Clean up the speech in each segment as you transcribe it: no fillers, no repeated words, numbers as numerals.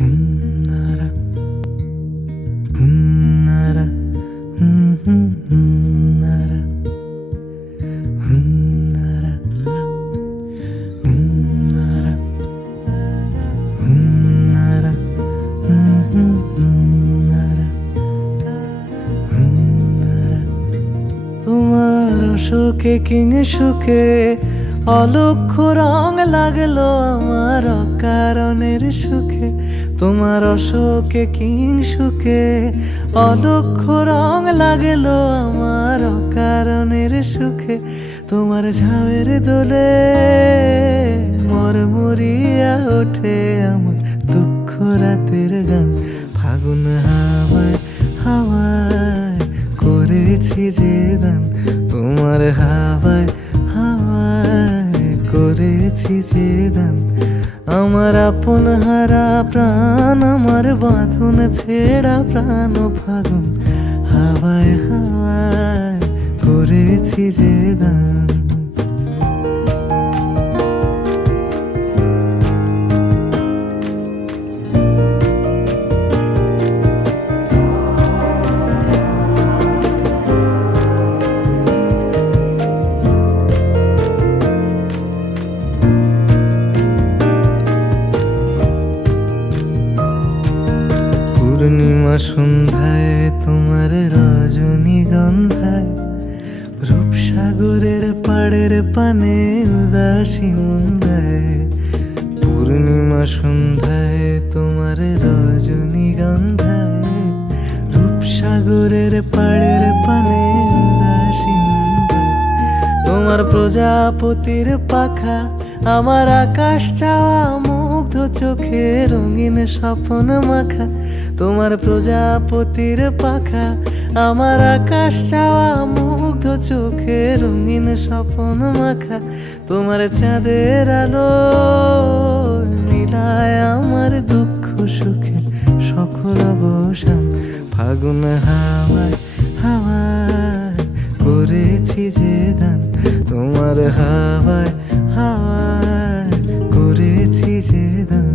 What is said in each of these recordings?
হুন্নারা হুন্নারা হুন্নারা হুন্নারা হুন্নারা হুন্নারা হুন্নারা হুন্নারা তোমার অশোকে কিং সুখে অলক্ষ্য রং লাগলো আমার অকারণের সুখে। তোমার অশোকে কিং সুখে অলক্ষ্য রং লাগলো আমার অকারণের সুখে। তোমার ঝাউয়ের দোলে মরমরিয়া ওঠে আমার দুঃখ রাতের গান। ফাগুন হাওয়ায় হাওয়ায় করেছি যে দান, তোমার হাওয়ায় হাওয়ায় করেছি যে দান। আমার আপন হারা প্রাণ, আমার বাঁধন ছেঁড়া প্রাণ ফাগুন হাওয়ায় হাওয়ায় করেছি যে দান। পূর্ণিমা সন্ধ্যায় তোমার রজনীগন্ধায় রূপসাগরের পাড়ের পানে উদাসী মুন্দায়। পূর্ণিমা সন্ধ্যায় তোমার রজনীগন্ধায় রূপসাগরের পাড়ের পানে উদাসী মুন্দায়। তোমার প্রজাপতির পাখা আমার আকাশ চাওয়া মুগ্ধ চোখে রঙিন স্বপ্ন মাখা। তোমার প্রজাপতির পাখা আমার আকাশ চাওয়া মুগ্ধ চোখে রঙিন স্বপ্ন মাখা। তোমার চাঁদের আলো মিলায় আমার দুঃখ সুখের সকল অবসান। ফাগুন হাওয়ায় হাওয়ায় করেছি যে দান, তোমার হাওয়ায় হাওয়ায় করেছি যে দান।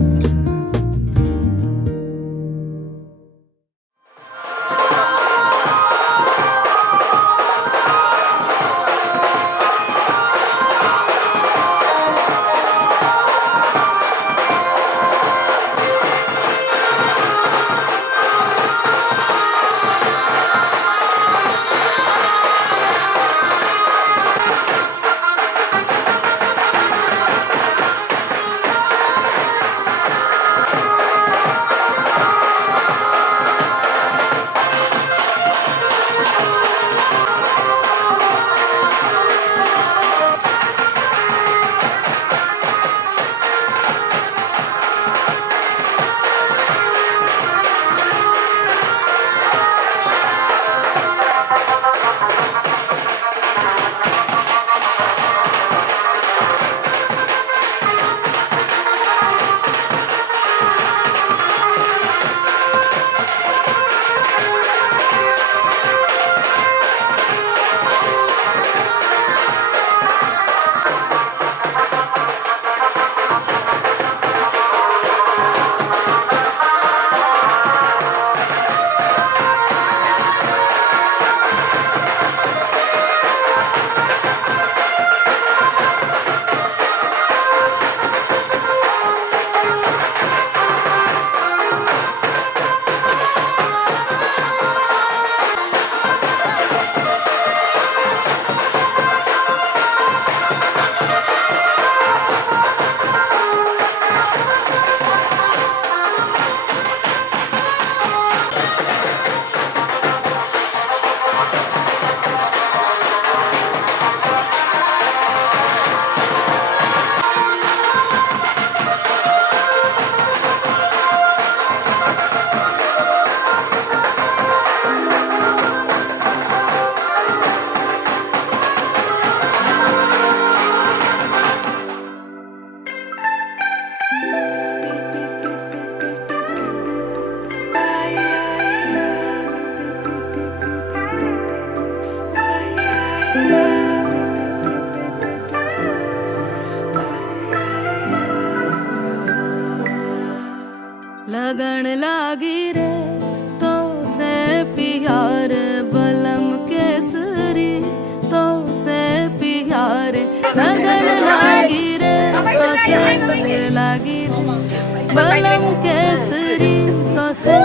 लागी रे बलम केसरी तो से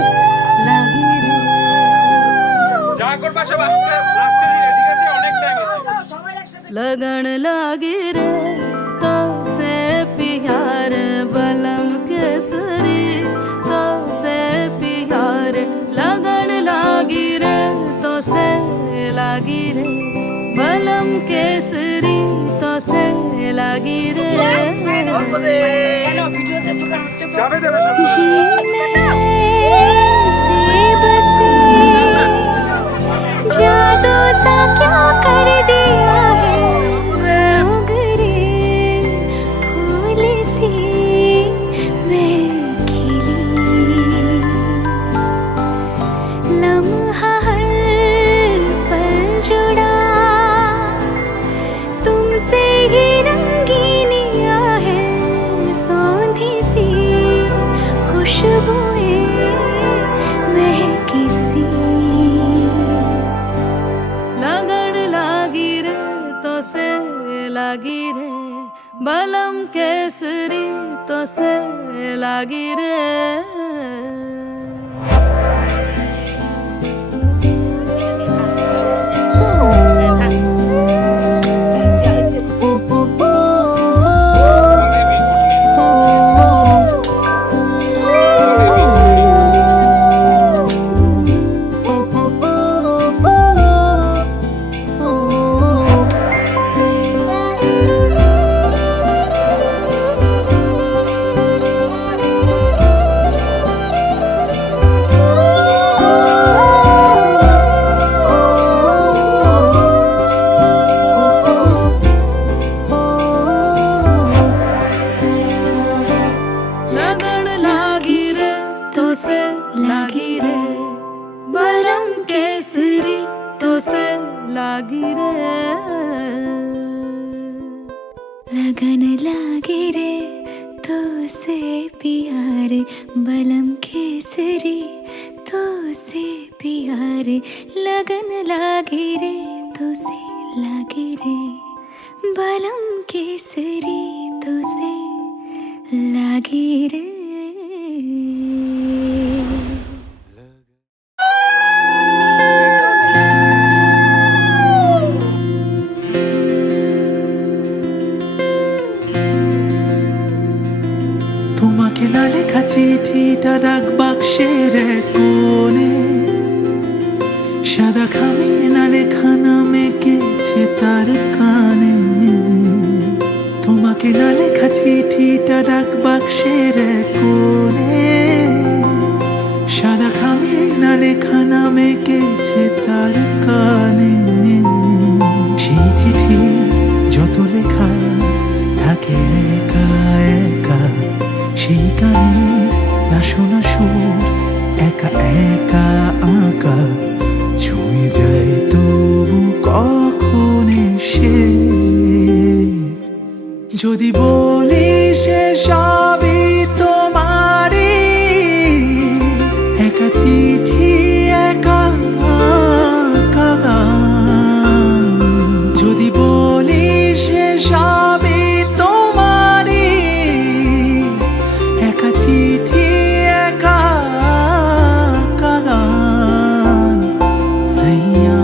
लागी रे যা করবা সব আস্তে আস্তে ধীরে ঠিক আছে অনেক টাইম আছে लगन लागी रे तो से प्यार बलम केसरी तो से प्यार लगन लागी रे तो से लागी रे बलम केसरी तो से लागी रे যাবে যাবে সব जीने से बसे जादू सा क्या कर दिया है मोगरे फूल सी मैं खिली लम्हा हर पल जुड़ा तुमसे ही रंगीनियां है सौंधी सी खुशबुएं महकी सी लगन लागी रे तो से लागी रे बलम केसरी तो से लागी रे लगन लागी रे तो से लागी रे बलम केसरी तो से लागी रे लगन लागी रे तो से प्यार बलम केसरी तो से प्यार लगन लागी रे तो से लागी रे बलम केसरी तो से लागी रे তোমাকে না লেখা চিঠিটা রাখ বাক্সের এক কোণে সাদা খামের না লেখা নাম এঁকেছে তার কানে তোমাকে না লেখা চিঠিটা রাখ বাক্সের এক কোণে সাদা খামের না লেখা নাম এঁকেছে তার কানে সেই চিঠি যত লেখা থাকে একা একা সেই গানের না শোনা সুর একা একা আঁকা ছুঁয়ে যায় তবু কখন এসে যদি বলি সে সবই তোমারই একা চিঠি একা একা গান যদি বলি সে সবই তোমারই একা চিঠি একা একা গান সাইয়া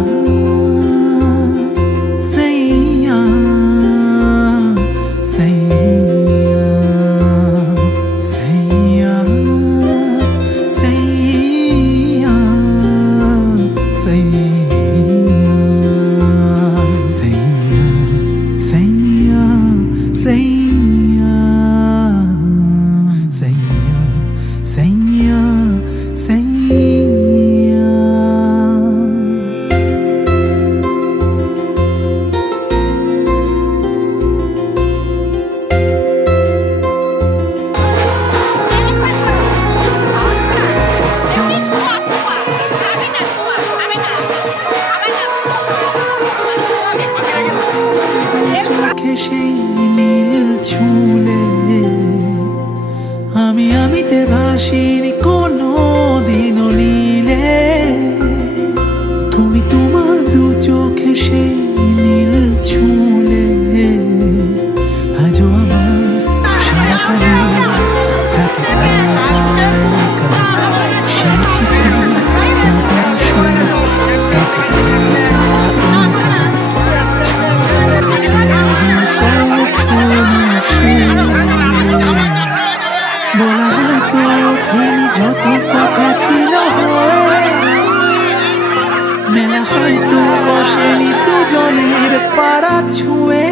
সাইয়া সাইয়া সাইয়া সাইয়া চোখে সেই নীল ছুলে আমিতে ভাসিনি কোনো দিনও নীলে তুমি তোমার দু চোখে সেই নীল ছুলে আজও আমার সারাটা পাড়া ছুঁয়ে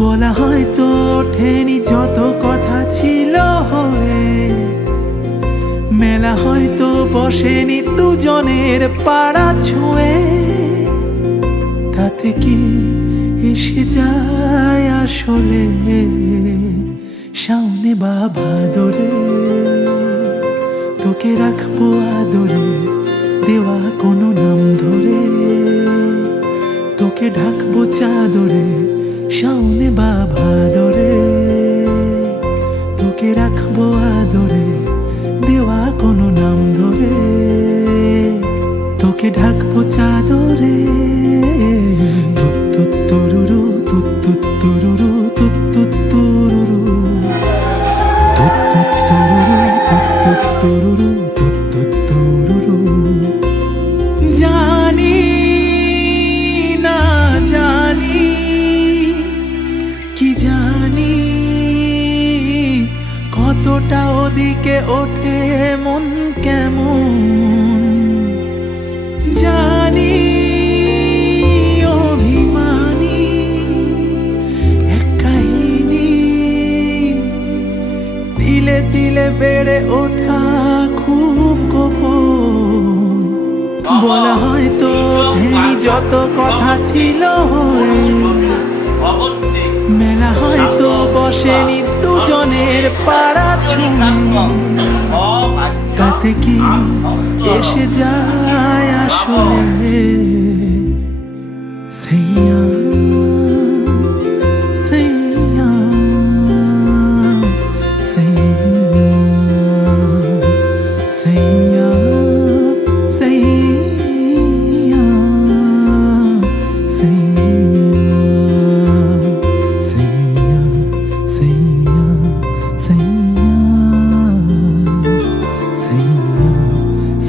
বলা হয়তো ওঠেনি যত কথা ছিল হয়ে, মেলা হয়তো বসেনি দুজনের পাড়া ছুঁয়ে, তাতে কি এসে যায় আসলে শাওনে বা ভাদরে? তোকে রাখবো আদরে দেওয়া কোনো নাম ধরে, তোকে ঢাকবো চাদরে শাওনে বা ভাদরে, তোকে রাখবো আদরে দেওয়া কোনো নাম ধরে, তোকে ঢাকবো চাদরে। তুত্তুরুরু তুত্তুরুরু তুত্তুরুরু তুত্তুরুরু তুত্তুরুরু। জানি না জানি কি জানি কতটা ওদিকে ওঠে মন কেমন, জানি অভিমানী এক কাহিনী, তিলে তিলে বেড়ে ওঠা খুব গোপন, বলা হয়তো ওঠেনি যত কথা ছিল হয়ে, মেলা হয়তো বসেনি দুজনের পাড়া ছুঁয়ে, তাতে কি এসে যায় আসলে সেইয়া সেইয়া সেইয়া সেইয়া সেইয়া সেইয়া সেইয়া সেইয়া সেইয়া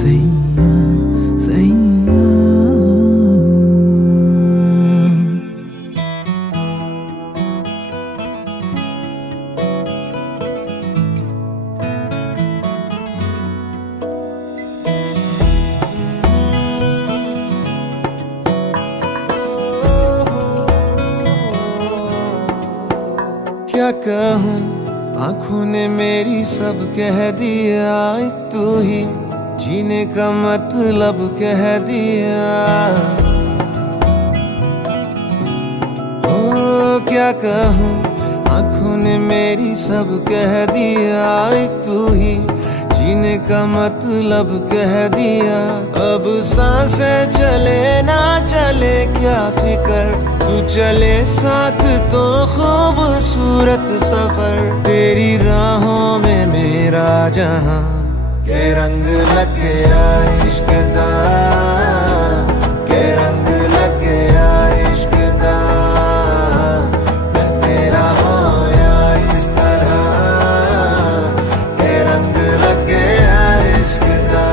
সেইয়া সেইয়া। क्या कहूँ आँखों ने मेरी सब कह दिया, एक तू ही जीने का मतलब कह दिया। ओ क्या कहूँ आँखों ने मेरी सब कह दिया, एक तू ही जीने का मतलब कह दिया। अब सांसें चले ना चले क्या फिकर, तू चले साथ तो खूबसूरत सफर। तेरी राहों में मेरा जहां के रंग लग गया इश्क दा, के रंग लग गया इश्क दा। मैं तेरा होया इस तरह के रंग लग गया इश्क दा।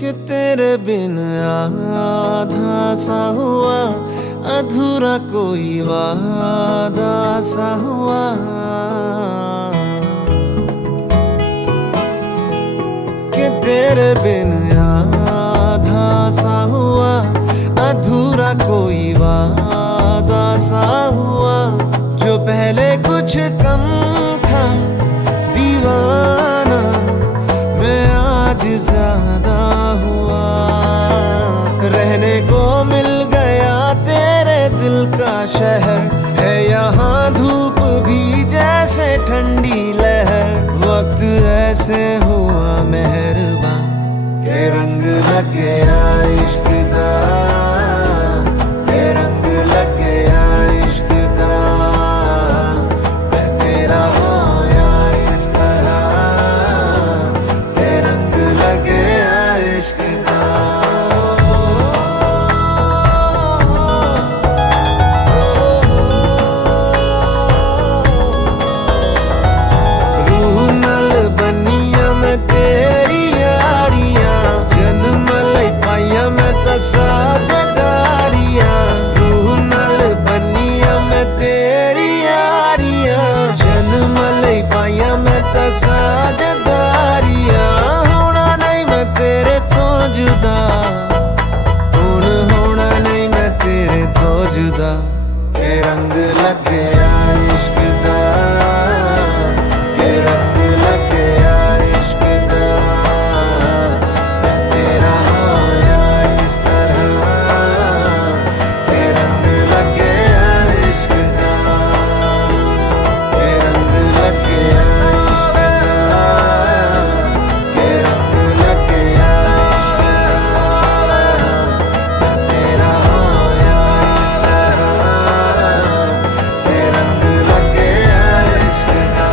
कि तेरे बिन आधा सा हुआ अधूरा कोई वादा सा हुआ। कि तेरे बिन आधा सा हुआ अधूरा कोई वादा सा हुआ। जो पहले कुछ कम था दीवाना, मैं आज ज्यादा हुआ। रहने को मिल गया तेरे दिल का शहर, है यहाँ धूप भी जैसे ठंडी लहर। वक्त ऐसे हुआ मेहरबान के रंग लग गया इश्क दा, के रंग लग गया इश्क दा। मैं तेरा होया इस तरह के रंग लग गया इश्क दा। रूह न साझेदारियां, रूह नाल बनिया मैं तेरी यारियां, जन्म लई पाइया मैं तां साझेदारियां, होना नहीं मैं तेरे तो जुदा, हुण होना नहीं मैं तेरे तो जुदा, के रंग लग गया इश्क दा, के रंग लग गया इश्क दा, मैं तेरा होया इस तरह, के रंग लग गया इश्क दा, के रंग लग गया इश्क दा, के रंग लग गया इश्क दा, मैं तेरा होया इस तरह, के रंग लग गया इश्क दा।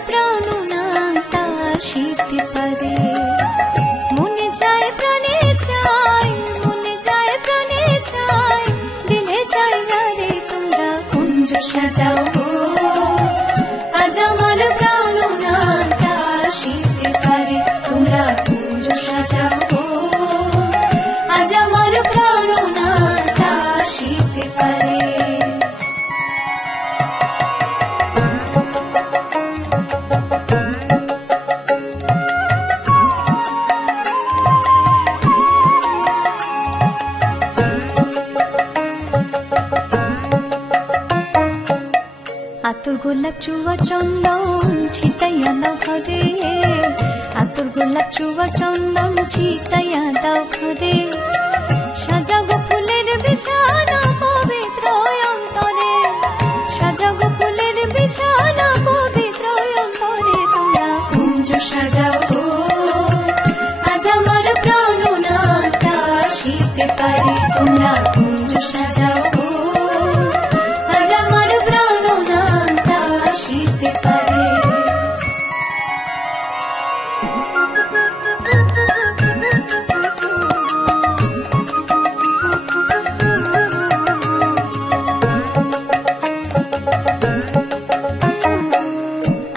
প্রাণ না তা শীতে পারে মনে চায় প্রাণে চায় মনে চায় প্রাণে চায় দিলে চাই যারে তোমরা কুঞ্জ সাজাও গো আজ আমার প্রাণ না তা শীতে পারে তোমরা কুঞ্জ সাজাও গো আজ আমার প্রাণ না তা শীতে পারে আতর গোলাপ চুয়া চন্দন ছিটাইয়া দাও ঘরে আতর গোলাপ চুয়া চন্দন ছিটাইয়া দাও ঘরে সাজাগো ফুলের বিছানা পবিত্র অন্তরে সাজাগো ফুলের বিছানা পবিত্র অন্তরে তোমরা কুঞ্জ সাজাও গো আজ আমার প্রাণ না তা শীতে পারে তোমরা কুঞ্জ সাজাও গো আজ আমার প্রাণ না তা শীতে পারে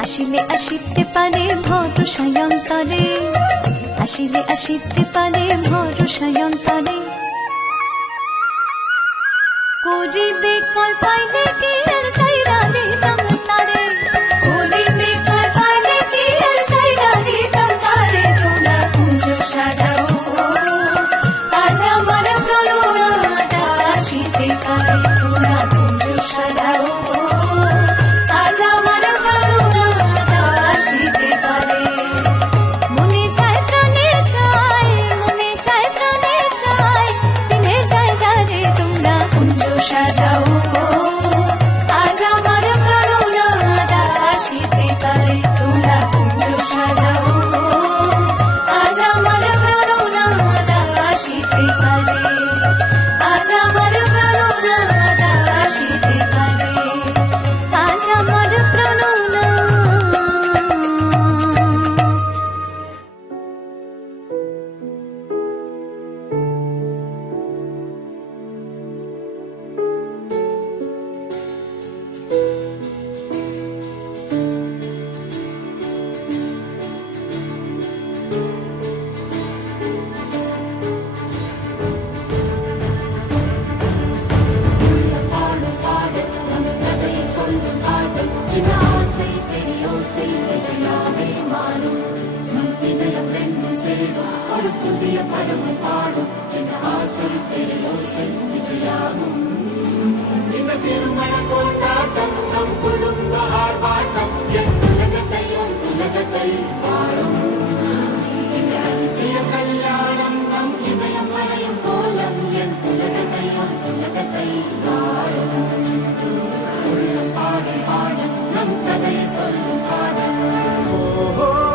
আসিলে আসিতে পারে ভরসায় অন্তরে আসিলে আসিতে পারে ভরসায় অন্তরে করিবে কয় পাইলে কি আর সাইরা দিতাম তারে করিবে কয় পাইলে কি আর সাইরা দিতাম তারে তোমরা কুঞ্জ সাজাও আজ আমার প্রাণটা শীতে পারে তোমরা কুঞ্জ সাজাও আজ আমার প্রাণটা শীতে পারে মনে চায় প্রাণে চায় মনে চায় প্রাণে চায় দিলে চায় যারে তোমরা কুঞ্জ সাজাও গো আজ আমার প্রাণটা শীতে পারে তোমরা কুঞ্জ সাজাও গো আজ আমার প্রাণটা শীতে পারে আজ আমার প্রাণটা শীতে পারে আজ আমার প্রাণনা பாடும் பாடல் நம் கதை சொல்லும் காதல் சின்ன ஆசை பெரிய ஓசை இசையாவே மாறும் நம் இதயம் ரெண்டும் சேரும் ஒரு புதிய பருவம் பாடும் சின்ன ஆசை பெரிய ஓசை இசையாகும் இந்த திருமண கொண்டாட்டம் நம் குடும்ப ஆர்ப்பாட்டம் என் உலகத்தை வாழும் இந்த அதிசய கல்யாணம் நம் இதயம் வரையும் கோலம் என் உலகத்தை வாழும் உள்ளம் பாடும் பாடல் நம் கதை சொல்லும் காதல் oh,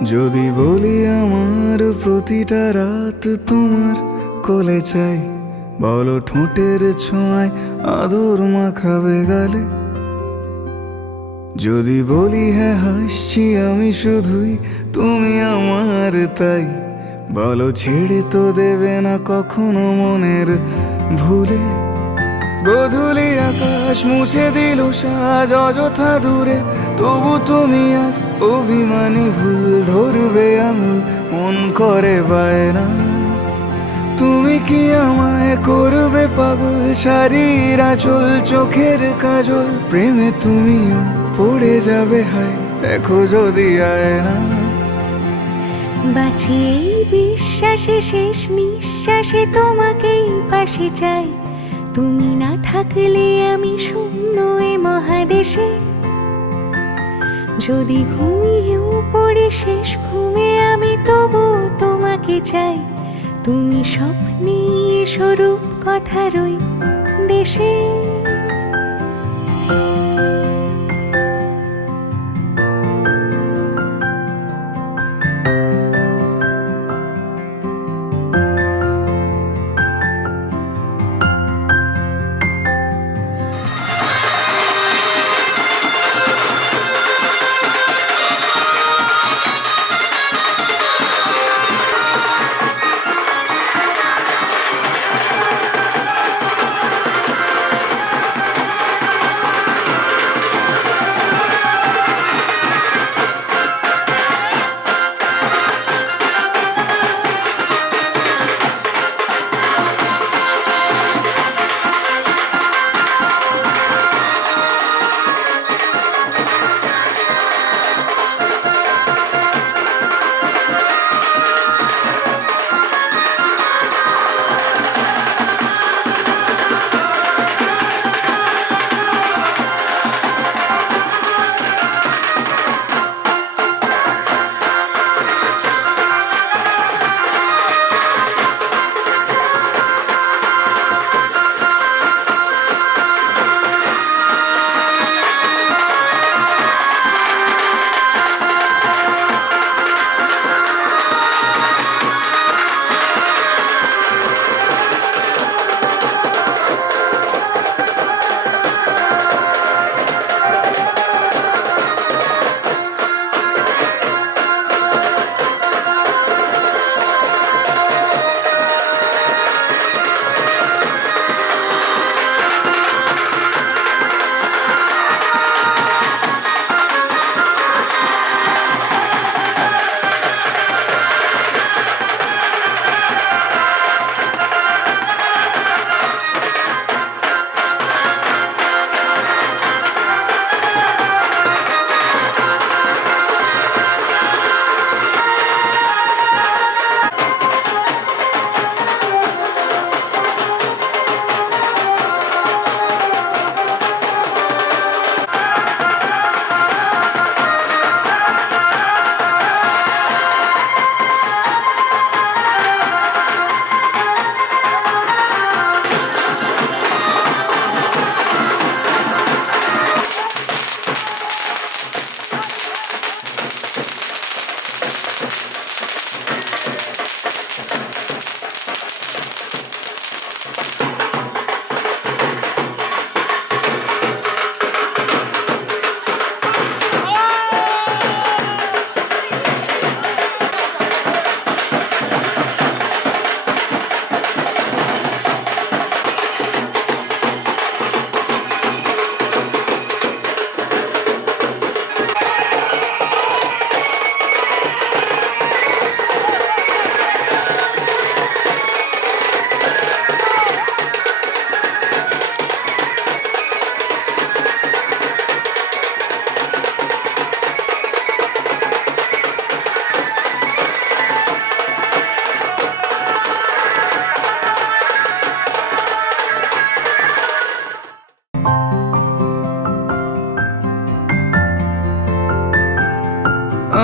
যদি বলি আমার প্রতিটা রাত তোমার কোলে চাই, বলো ঠোঁটের ছোঁয়ায় আদর মাখাবে গালে। যদি বলি হ্যাঁ হাসছি আমি শুধুই, তুমি আমার তাই, বলো ছেড়ে তো দেবে না কখনো মনের ভুলে। গোধূলি আকাশ মুছে দিল সাজ অযথা দূরে, তবু তুমি আজ অভিমানী ভুল ধরবে আঙুল, মন করে বায়না। তুমি কি আমায় করবে পাগল, শাড়ির আঁচল চোখের কাজল, প্রেমে তুমিও পড়ে যাবে হায় দেখো যদি আয়না। বাঁচি এই বিশ্বাসে শেষ নিঃশ্বাসে তোমাকেই পাশে চাই, তুমি না থাকলে আমি শূন্য এ মহাদেশে। যদি ঘুমিয়েও পড়ে শেষ ঘুমে আমি তবু তোমাকে চাই, তুমি স্বপ্নে স্বরূপ কথার ওই দেশে।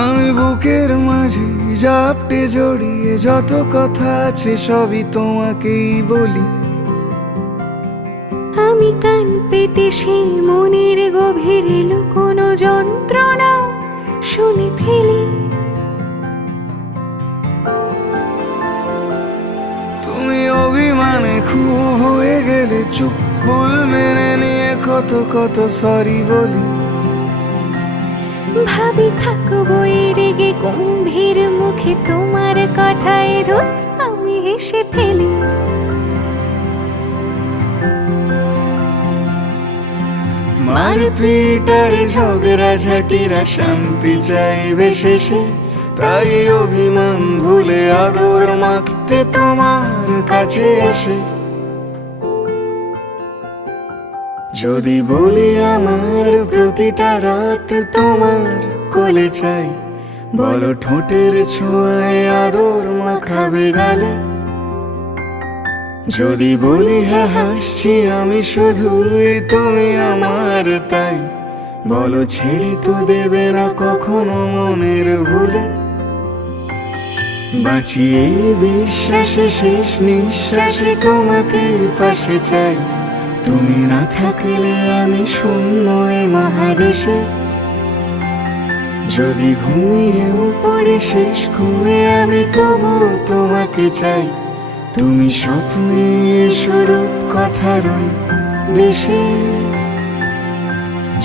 আমি বুকের মাঝে জাপটে জড়িয়ে যত কথা আছে সবই তোমাকেই বলি। আমি কান পেতে সেই মনের গভীরে লুকোনো যন্ত্রণা শুনে ফেলি। খুব হয়ে গেলে চুপ ভুল মেনে নিয়ে কত কত সরি বলি। ভাবি থাকবো এই রেগে গম্ভীর মুখে তোমার কথায় ধর আমি হেসে ফেলি। মারপিট আর ঝগড়া ঝাঁটিরা শান্তি চাইবে শেষে, তাই অভিমান ভুলে আদর মাখতে তোমার কাছে এসে। যদি বলি আমার প্রতিটা রাত তোমার কোলে চাই, বলো ঠোঁটের ছোঁয়ায় আদর মাখাবে গালে। যদি বলি হ্যাঁ হাসছি আমি শুধুই তুমি আমার তাই, বলো ছেড়ে তো দেবে না কখনো মনের ভুলে। বাঁচিয়ে বিশ্বাসে শেষ নিঃশ্বাসে তোমাকে পাশে চাই, তুমি না থাকলে আমি শূন্য এ মহাদেশে। যদি ঘুমিয়েও পড়ি শেষ ঘুমে আমি তবু তোমাকে চাই, তুমি স্বপ্নে স্বরূপ কথার ওই দেশে।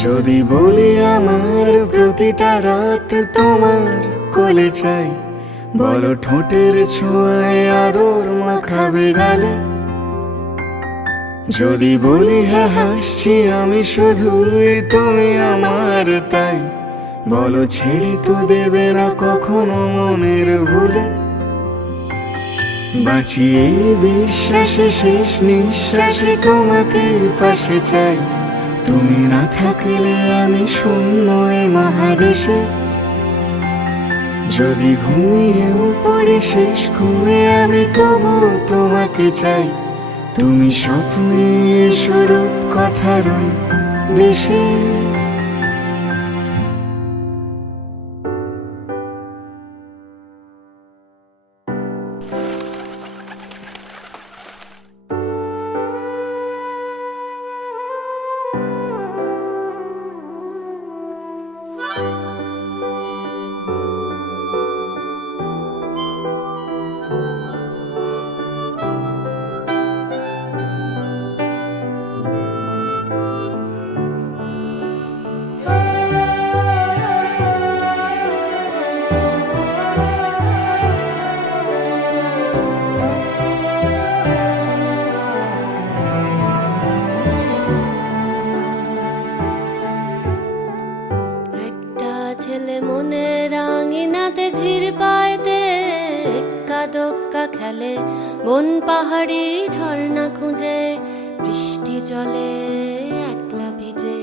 যদি বলি আমার প্রতিটা রাত তোমার কোলে চাই, বলো ঠোঁটের ছোঁয়ায় আদর মাখাবে গালে। যদি বলি হ্যাঁ হাসছি আমি শুধুই তুমি আমার তাই, বলো ছেড়ে তো দেবে না কখনো মনের ভুলে। বাঁচিয়ে বিশ্বাসে শেষ নিঃশ্বাসে তোমাকে পাশে চাই, তুমি না থাকলে আমি শূন্য এ মহাদেশে। যদি ঘুমিয়েও পড়ি শেষ ঘুমে আমি তবু তোমাকে চাই, তুমি স্বপ্নে স্বরূপ কথার ওই দেশে। ছেলে মনের আঙিনাতে ধীর পায়তে এক্কা দোক্কা খেলে, বন পাহাড়ি ঝর্ণা খুঁজে বৃষ্টি জলে একলা ভিজে।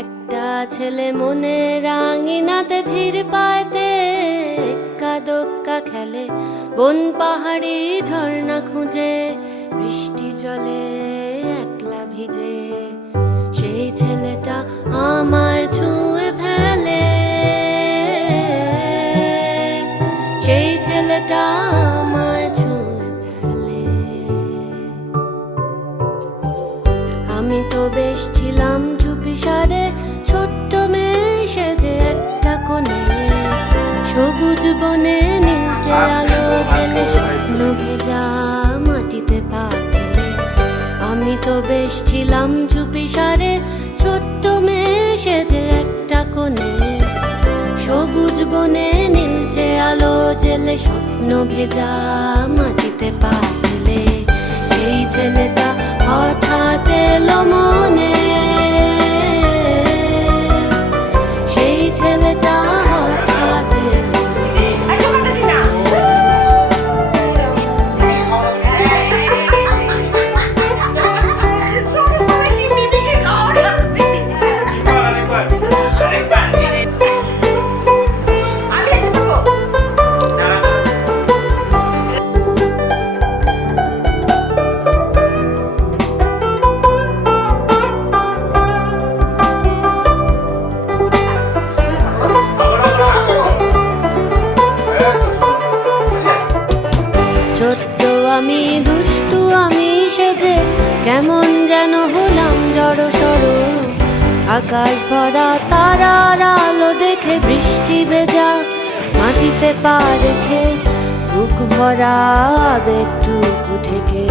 একটা ছেলে মনের আঙিনাতে ধীর পায়তে এক্কা দোক্কা খেলে, বন পাহাড়ি ঝর্ণা খুঁজে বৃষ্টি জলে একলা ভিজে। সেই ছেলেটা আমায় ছুঁয়ে ফেলে, সেই ছেলেটা আমায় ছুঁয়ে ফেলে। আমি তো বেশ ছিলাম চুপিসারে ছোট্ট মেয়ে সেজে একটা কোণে, সবুজ বনে নীলচে আলো জেলে স্বপ্ন ভেজা মাটিতে পা ফেলে। আমি তো বেশ ছিলাম চুপিসারে ছোট্ট মেয়ে সেজে একটা কোণে, সবুজ বনে নীলচে আলো জেলে স্বপ্ন ভেজা মাটিতে পা ফেলে। সেই ছেলেটা হঠাৎ এলো মনে, সেই ছেলেটা হঠাৎ এলো। ছোট্ট আমি দুষ্টু আমি সেজে কেমন যেন হলাম জড়ো সড়ো, আকাশ ভরা তারার আলো দেখে বৃষ্টি ভেজা মাটিতে পা রেখে বুক ভরা আবেগটুকু থেকে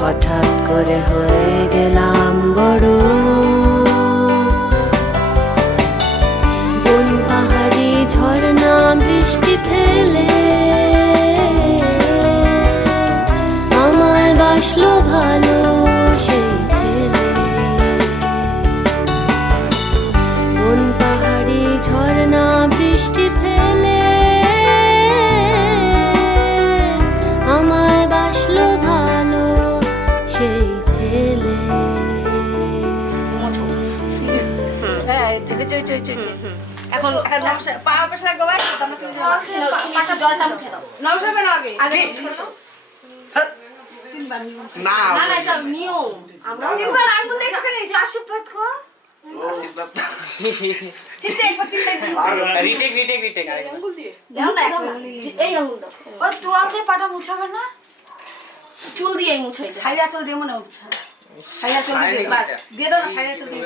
হঠাৎ করে হয়ে গেলাম বড়। বন পাহাড়ি ঝর্ণা বৃষ্টি ফেলে আমায় বাসলো ভালো সেই ছেলে। বন পাহাড়ি ঝর্ণা বৃষ্টি ফেলে আমায় বাসলো ভালো সেই ছেলে। এখন পা পাশে রাখবো ভাই, জলটা মুখে দাও। নমস্কার না আগে আগে না না না এটা নিয়ম। আমরা তিনবার আঙ্গুল দেখে করে আশীর্বাদ কর। ঠিক আছে একবার রিটেক আঙ্গুল দিয়ে দাও না এই আঙ্গুল দাও। ও তোয়াল দিয়ে পাটা মুছাবে না, চুল দিয়ে মুছাই, ছাইয়া চুল দিয়ে মনে হচ্ছে। ছাইয়া চুল দিয়ে বাস দিয়ে দাও, ছাইয়া চুল দিয়ে।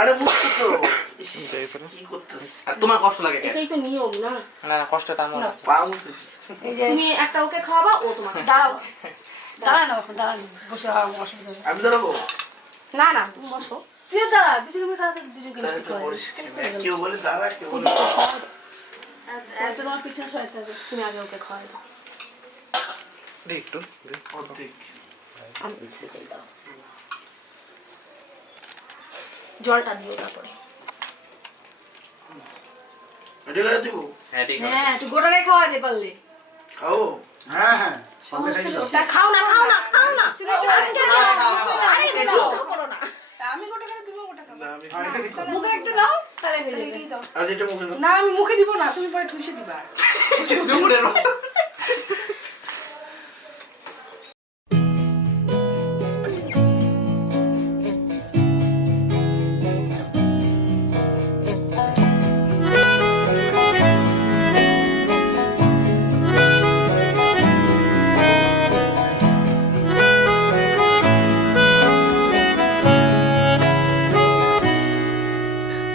আরে মুছছো তো কি করতেছ? আর তোমার কষ্ট লাগে কেন? এটাই তো নিয়ম না। না কষ্ট তা মনে পা মুছছো। এই যে তুমি একটা ওকে খাওয়াবা, ও তোমাকে দাঁড়াও দাঁড়া না, দাঁড়া বসে অসুবিধা নেই। আমি দাঁড়াবো না না তুমি বসো, তুই দাঁড়া, দুজন মিলে দাঁড়া, দুজন মিলে কি করে কেউ বলে দাঁড়া কেউ বলে তোমার পিছনে সহায়তা হবে, তুমি আগে ওকে খাওয়াই দাও। দে একটু দে অর্ধেক আমি জল দাও, জলটা দিও তারপরে। এটা লাগে দিব। হ্যাঁ ঠিক আছে হ্যাঁ তুই গোটাটাই খাওয়া দে পারলে। খাও হ্যাঁ হ্যাঁ খাও না খাও না খাও না, তুমি আজকে আরে দাও করো না, আমি গোটা করে তুমি গোটা খাও। না আমি মুখে একটু নাও তাহলে হয়ে যাবে। আজ এটা মুখে না আমি মুখে দিব না, তুমি পরে ঠুসে দিবা। দূরে রো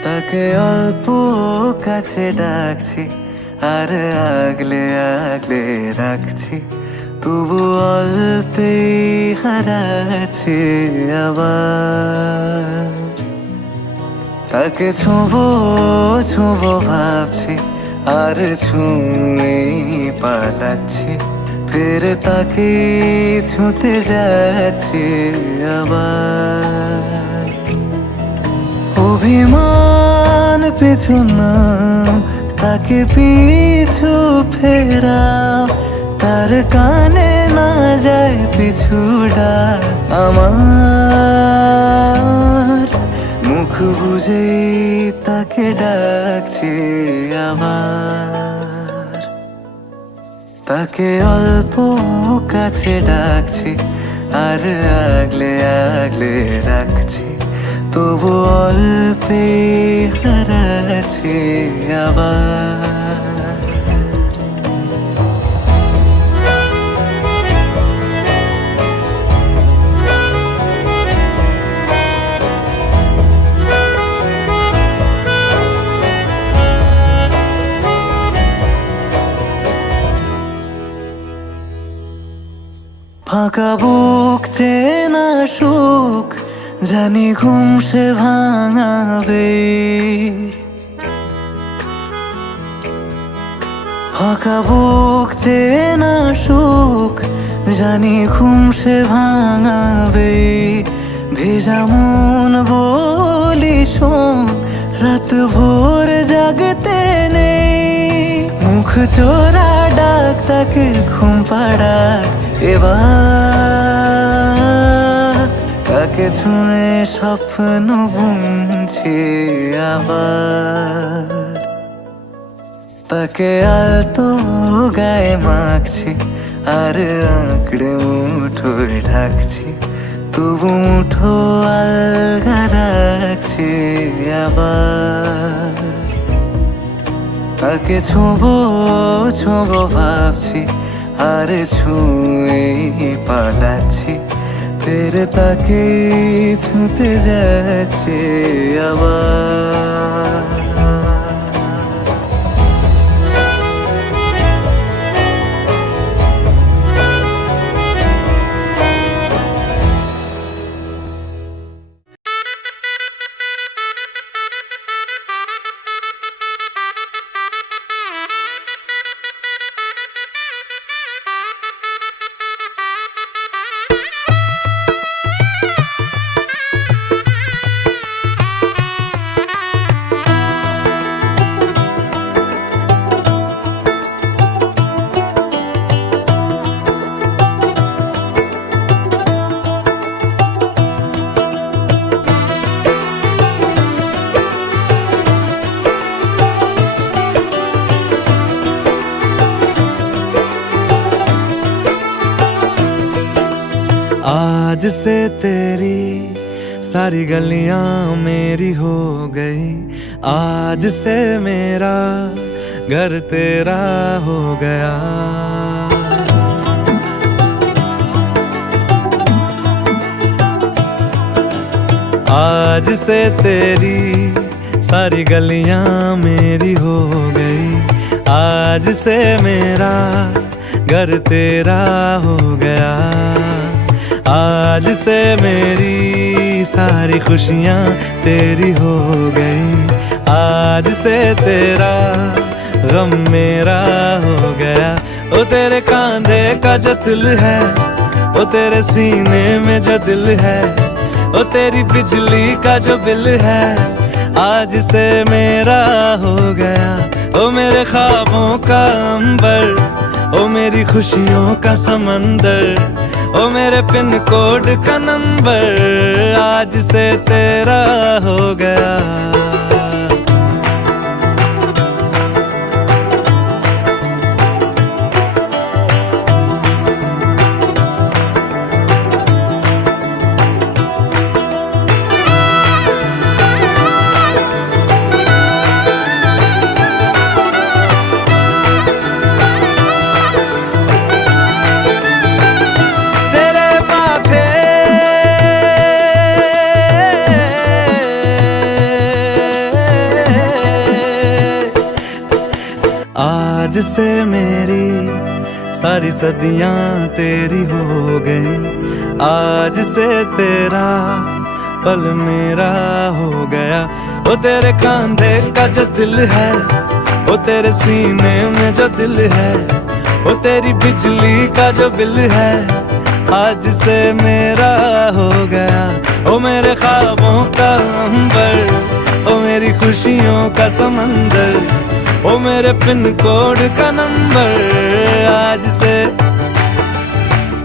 তাকে অল্প কাছে ডাকছি আর আগলে আগলে রাখছি, তবু অল্পে হারাচ্ছে আবার। তাকে ছোঁবো ছোঁবো ভাবছি আর ছুঁয়ে পালাচ্ছি, ফের তাকে ছুঁতে যাচ্ছে আবার। অভিমান পিছু নাম তাকে পিছু ফেরাও, তার কানে না যায় পিছু ডাক আমার। মুখ বুঝে তাকে ডাকছে আবার। তাকে অল্প কাছে ডাকছি আর আগলে আগলে রাখছি, তবু অল্পে হারাচ্ছে আবার। ফাঁকা বুক চেনা সুখ জানি ঘুম সে ভাঙাবে, ফাঁকা বুক চেনা সুখ জানি ঘুম সে ভাঙাবে। ভেজা মন বলি শোন রাত ভোর জাগতে নেই, মুখ চোরা ডাক তাকে ঘুম পাড়াক এবার। তাকে ছুঁয়ে স্বপ্ন বুনছি আবার। তাকে আলতো গায়ে মাখছি আর আঁকড়ে মুঠোয় ঢাকছি, তবু মুঠো আলগা রাখছি আবার। তাকে ছোঁবো ছোঁবো ভাবছি আর ছুঁয়ে পালাচ্ছি, ফের তাকে ছুঁতে যাচ্ছে আবার। से तेरी सारी गलियां मेरी हो गई, आज से मेरा घर तेरा हो गया। आज से तेरी सारी गलियां मेरी हो गई, आज से मेरा घर तेरा हो गया। आज से मेरी सारी खुशियां तेरी हो गई, आज से तेरा गम मेरा हो गया। ओ तेरे कांधे का जो दिल है, ओ तेरे सीने में जो दिल है, ओ तेरी बिजली का जो बिल है, आज से मेरा हो गया। ओ मेरे ख्वाबों का अंबर, ओ मेरी खुशियों का समंदर, ओ मेरे पिन कोड का नंबर, आज से तेरा हो गया। आज से मेरी सारी सदियां तेरी हो गई, आज से तेरा पल मेरा हो गया। ओ तेरे कांधे का जो दिल है, ओ तेरे सीने में जो दिल है, ओ तेरी बिजली का जो बिल है, आज से मेरा हो गया। ओ मेरे ख्वाबों का अंबर, ओ मेरी खुशियों का समंदर, ओ मेरे पिन कोड का नंबर, आज से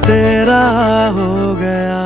तेरा हो गया।